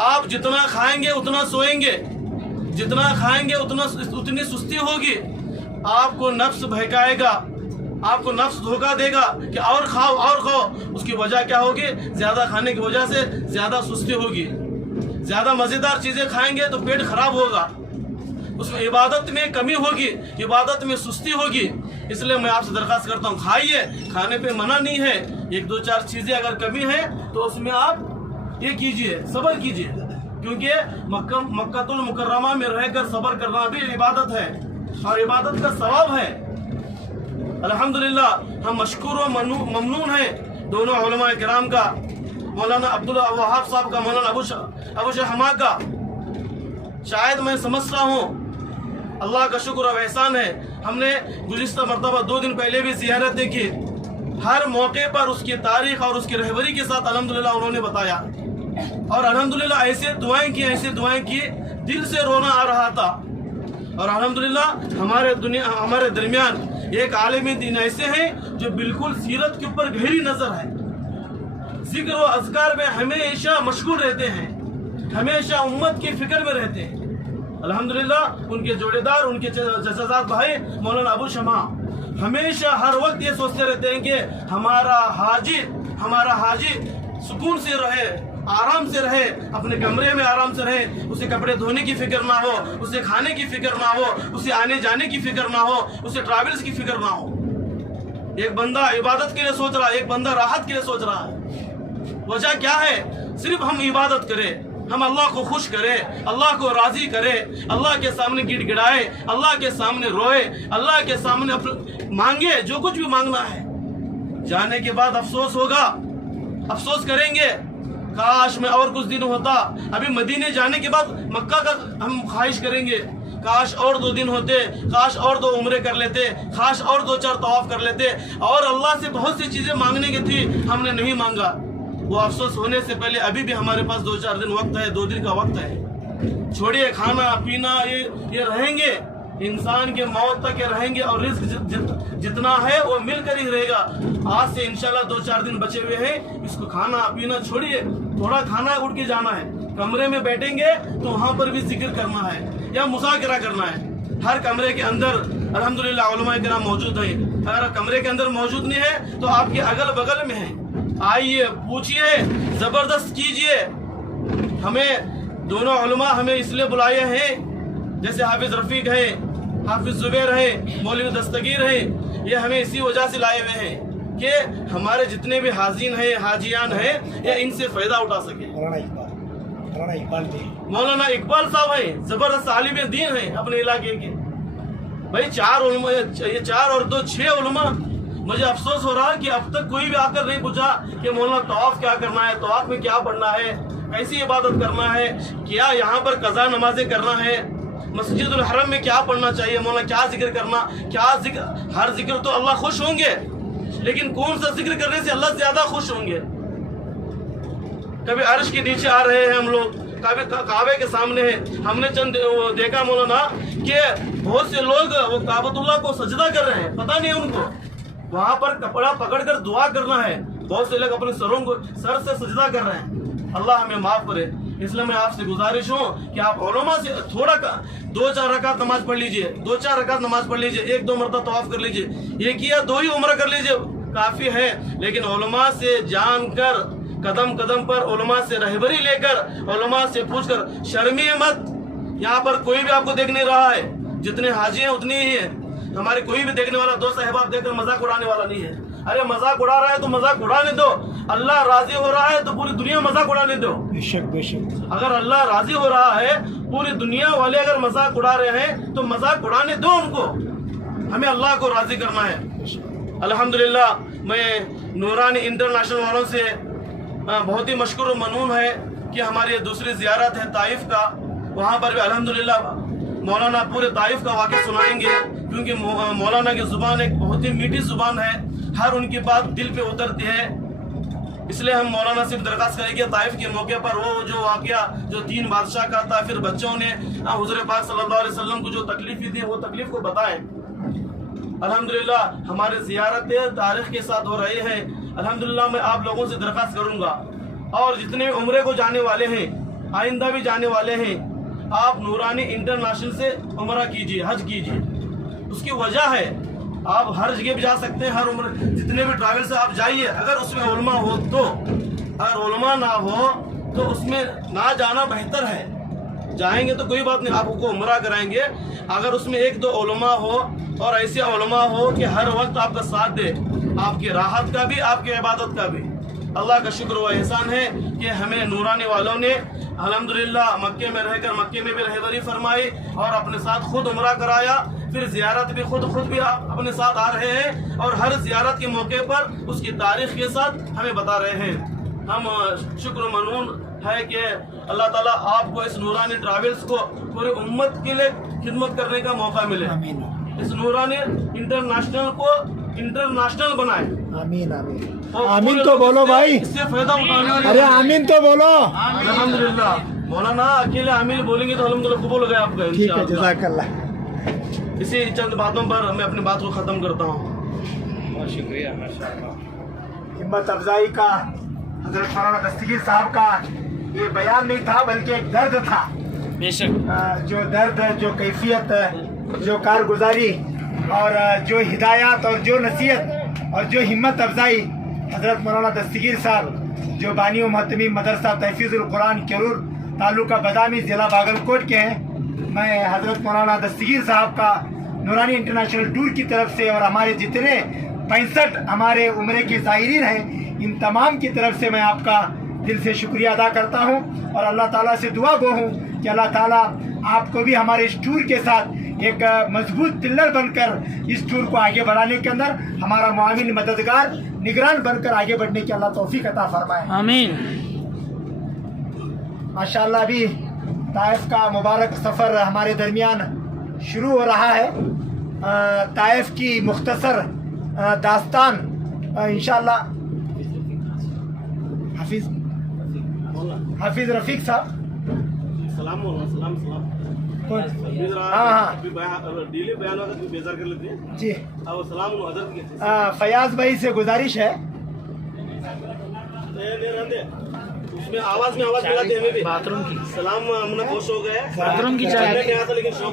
آپ جتنا کھائیں گے اتنا سوئیں گے، جتنا کھائیں گے اتنی سستی ہوگی، آپ کو نفس بہکائے گا، آپ کو نفس دھوکہ دے گا کہ اور کھاؤ اور کھاؤ۔ اس کی وجہ کیا ہوگی؟ زیادہ کھانے کی وجہ سے زیادہ سستی ہوگی، زیادہ مزیدار چیزیں کھائیں گے تو پیٹ خراب ہوگا، اس میں عبادت میں کمی ہوگی، عبادت میں سستی ہوگی۔ اس لیے میں آپ سے درخواست کرتا ہوں، کھائیے، کھانے پہ منع نہیں ہے، ایک دو چار چیزیں اگر کمی ہے تو اس میں آپ یہ کیجئے، صبر کیجئے، کیونکہ مکہ المکرمہ میں رہ کر صبر کرنا بھی عبادت ہے اور عبادت کا ثواب ہے۔ الحمدللہ ہم مشکور و ممنون ہیں دونوں علماء کرام کا، مولانا عبدالوہاب صاحب کا، مولانا ابو شاہ حماد کا۔ شاید میں سمجھتا ہوں اللہ کا شکر و احسان ہے، ہم نے گزشتہ مرتبہ 2 دن پہلے بھی زیارتیں کی، ہر موقع پر اس کی تاریخ اور اس کی رہبری کے ساتھ الحمدللہ انہوں نے بتایا، اور الحمدللہ ایسے دعائیں کی دل سے رونا آ رہا تھا۔ اور الحمدللہ ہمارے درمیان ایک عالم دین ایسے ہیں جو بالکل سیرت کے اوپر گہری نظر ہے، ذکر و اذکار میں ہمیشہ مشغول رہتے ہیں، ہمیشہ امت کی فکر میں رہتے ہیں۔ الحمدللہ ان کے جوڑے دار، ان کے چچا بھائی مولانا ابو شمع ہمیشہ ہر وقت یہ سوچتے رہتے ہیں کہ ہمارا حاجی سکون سے رہے، آرام سے رہے، اپنے کمرے میں آرام سے رہے، اسے کپڑے دھونے کی فکر نہ ہو، اسے کھانے کی فکر نہ ہو، اسے آنے جانے کی فکر نہ ہو، اسے ٹریولز کی فکر نہ ہو۔ ایک بندہ عبادت کے لیے سوچ رہا ہے، ایک بندہ راحت کے لیے سوچ رہا ہے۔ وجہ کیا ہے؟ صرف ہم عبادت کریں، ہم اللہ کو خوش کرے، اللہ کو راضی کرے، اللہ کے سامنے گڑ گڑائے، اللہ کے سامنے روئے، اللہ کے سامنے مانگے جو کچھ بھی مانگنا ہے۔ جانے کے بعد افسوس ہوگا، افسوس کریں گے، کاش میں اور کچھ دن ہوتا۔ ابھی مدینے جانے کے بعد مکہ کا ہم خواہش کریں گے، کاش اور 2 دن ہوتے، کاش اور 2 عمرے کر لیتے، کاش اور 2-4 طواف کر لیتے، اور اللہ سے بہت سی چیزیں مانگنے کی تھی، ہم نے نہیں مانگا۔ وہ افسوس ہونے سے پہلے ابھی بھی ہمارے پاس 2-4 دن وقت ہے، 2 دن کا وقت ہے۔ چھوڑیے کھانا پینا، یہ رہیں گے، انسان کے موت تک یہ رہیں گے، اور رزق جتنا ہے وہ مل کر ہی رہے گا۔ آج سے انشاءاللہ 2-4 دن بچے ہوئے ہیں، اس کو کھانا پینا چھوڑیے، تھوڑا کھانا اٹھ کے جانا ہے، کمرے میں بیٹھیں گے تو وہاں پر بھی ذکر کرنا ہے یا مذاکرہ کرنا ہے۔ ہر کمرے کے اندر الحمدللہ علماء کرام موجود ہیں، اگر کمرے کے اندر موجود نہیں ہے تو آپ کے اگل بغل میں ہیں، آئیے، پوچھئے، زبردست کیجئے۔ ہمیں دونوں علماء ہمیں اس لیے بلائے ہیں، جیسے حافظ رفیق ہیں، حافظ زبیر ہیں، مولوی دستگیر ہیں، یہ ہمیں اسی وجہ سے لائے ہوئے ہیں کہ ہمارے جتنے بھی حاضرین ہیں، حاجیان ہیں، یہ ان سے فائدہ اٹھا سکے۔ مولانا اقبال صاحب ہیں، زبردست عالم دین ہیں اپنے علاقے کے۔ بھائی 4 علماء، یہ 4 اور 2 6 علماء۔ مجھے افسوس ہو رہا کہ اب تک کوئی بھی آ کر نہیں پوچھا کہ مولانا طواف کیا کرنا ہے، طواف میں کیا پڑھنا ہے، کیسی عبادت کرنا ہے، کیا یہاں پر قضا نمازیں کرنا ہے، مسجد الحرم میں کیا پڑھنا چاہیے، مولانا کیا ذکر کرنا، کیا ذکر۔ ہر ذکر تو اللہ خوش ہوں گے، لیکن کون سا ذکر کرنے سے اللہ زیادہ خوش ہوں گے؟ کبھی عرش کے نیچے آ رہے ہیں ہم لوگ، کبھی کعبے کے سامنے ہیں۔ ہم نے چند دیکھا مولانا کہ بہت سے لوگ وہ کعبۃ اللہ کو سجدہ کر رہے ہیں، پتہ نہیں ان کو وہاں پر کپڑا پکڑ کر دعا کرنا ہے۔ بہت سے لوگ اپنے سر سے سجدہ کر رہے ہیں۔ اللہ ہمیں معاف کرے۔ اس لیے میں آپ سے گزارش ہوں کہ آپ علماء سے تھوڑا 2-4 رکعت نماز پڑھ لیجئے، 2-4 رکعت نماز پڑھ لیجئے، 1-2 مرتبہ طواف کر لیجئے، 1 یا 2 ہی عمرہ کر لیجئے، کافی ہے۔ لیکن علماء سے جان کر، قدم قدم پر علماء سے رہبری لے کر، علماء سے پوچھ کر، شرمیے مت۔ یہاں پر کوئی بھی آپ کو دیکھ نہیں رہا ہے، جتنے حاجی ہیں اتنی ہی ہیں۔ ہمارے کوئی بھی دیکھنے والا 2 صحابہ دیکھ کر مذاق اڑانے والا نہیں ہے۔ ارے مذاق اڑا رہا ہے تو مذاق اڑانے دو، اللہ راضی ہو رہا ہے تو پوری دنیا مذاق اڑانے دو۔ بے شک۔ اگر اللہ راضی ہو رہا ہے، پوری دنیا والے اگر مذاق اڑا رہے ہیں تو مذاق اڑانے دو ان کو، ہمیں اللہ کو راضی کرنا ہے۔ الحمدللہ میں نورانی انٹرنیشنل والوں سے بہت ہی مشکور و ممنون ہے کہ ہماری دوسری زیارت ہے طائف کا، وہاں پر بھی الحمدللہ مولانا پورے طائف کا واقعہ سنائیں گے، کیونکہ مولانا کی زبان ایک بہت ہی میٹھی زبان ہے، ہر ان کی بات دل پہ اترتی ہے۔ اس لیے ہم مولانا سے درخواست کریں گے طائف کے موقع پر وہ جو واقعہ جو 3 بادشاہ کا تھا، پھر بچوں نے حضور پاک صلی اللہ علیہ وسلم کو جو تکلیفیں دی وہ تکلیف کو بتائیں۔ الحمدللہ ہمارے زیارتیں تاریخ کے ساتھ ہو رہے ہیں۔ الحمدللہ میں آپ لوگوں سے درخواست کروں گا، اور جتنے عمرے کو جانے والے ہیں آئندہ بھی جانے والے ہیں، آپ نورانی انٹرنیشنل سے عمرہ کیجیے، حج کیجیے۔ اس کی وجہ ہے آپ ہر جگہ بھی جا سکتے ہیں، ہر عمر جتنے بھی ٹریول سے آپ جائیے، اگر اس میں علماء ہو تو، اگر علماء نہ ہو تو اس میں نہ جانا بہتر ہے۔ جائیں گے تو کوئی بات نہیں، آپ کو عمرہ کرائیں گے، اگر اس میں ایک دو علماء ہو اور ایسے علماء ہو کہ ہر وقت آپ کا ساتھ دے، آپ کی راحت کا بھی، آپ کی عبادت کا بھی۔ اللہ کا شکر و احسان ہے کہ ہمیں نورانی والوں نے الحمدللہ مکے میں رہ کر مکے میں بھی رہبری فرمائی اور اپنے ساتھ خود عمرہ کرایا، پھر زیارت بھی خود بھی آپ اپنے ساتھ آ رہے ہیں اور ہر زیارت کے موقع پر اس کی تاریخ کے ساتھ ہمیں بتا رہے ہیں۔ ہم شکر منون ہے کہ اللہ تعالیٰ آپ کو اس نورانی ٹریولز کو پوری امت کے لیے خدمت کرنے کا موقع ملے، اس نورانی انٹرنیشنل کو انٹرنیشنل بنائے۔ آمین آمین اور آمین پورے تو لوگ بولو بھائی، اس سے فائدہ اٹھانے والے ارے آمین تو بولو۔ الحمدللہ مولانا اکیلے آمین بولیں گے تو الحمدللہ قبول ہو گیا آپ کا ٹھیک ہے، انشاءاللہ۔ جزاک اللہ۔ اسی چند باتوں پر میں اپنی بات کو ختم کرتا ہوں۔ بہت شکریہ، ماشاءاللہ۔ ہمت افزائی کا حضرت مولانا دستگیر صاحب کا یہ بیان نہیں تھا بلکہ ایک درد تھا، بے شک جو درد، جو کیفیت، جو کارگزاری اور جو ہدایات اور جو نصیحت اور جو ہمت افزائی حضرت مولانا دستگیر صاحب جو بانی و محتمیم مدرسہ تحفیظ القرآن کیرور تعلقہ بدامی ضلع باگلکوٹ کے ہیں، میں حضرت مولانا دستگیر صاحب کا نورانی انٹرنیشنل ٹور کی طرف سے اور ہمارے جتنے 65 ہمارے عمرے کے زائرین ہیں ان تمام کی طرف سے میں آپ کا دل سے شکریہ ادا کرتا ہوں اور اللہ تعالیٰ سے دعا گو ہوں کہ اللہ تعالیٰ آپ کو بھی ہمارے اس ٹور کے ساتھ ایک مضبوط پلر بن کر اس ٹور کو آگے بڑھانے کے اندر ہمارا معاون، مددگار، نگران بن کر آگے بڑھنے کی اللہ توفیق عطا فرمائے۔ آمین۔ ماشاءاللہ ابھی طائف کا مبارک سفر ہمارے درمیان شروع ہو رہا ہے۔ طائف کی مختصر داستان انشاءاللہ حافظ رفیق صاحب سلام مولانا، سلام سلام۔ ہاں ڈیلی بیان ہوگا تو بیزار کر لیتے ہیں جی، اور سلام حضرت کے فیاض بھائی سے گزارش ہے، اس میں آواز ملاتے ہیں ہمیں بھی۔ باتھ روم کی سلام ہم نے خوش ہو گئے، باتھ روم کی چائے لیکن شوق